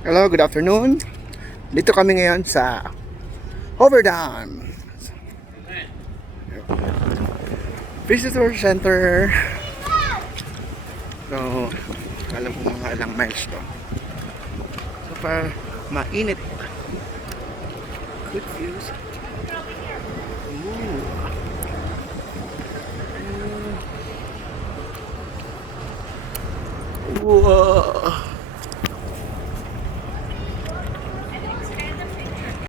Hello, good afternoon. Dito kami ngayon sa Hoover Dam. Visitor Center. So, alam ko mga ilang miles to. So far, mainit. Good views. Ooh. Wow.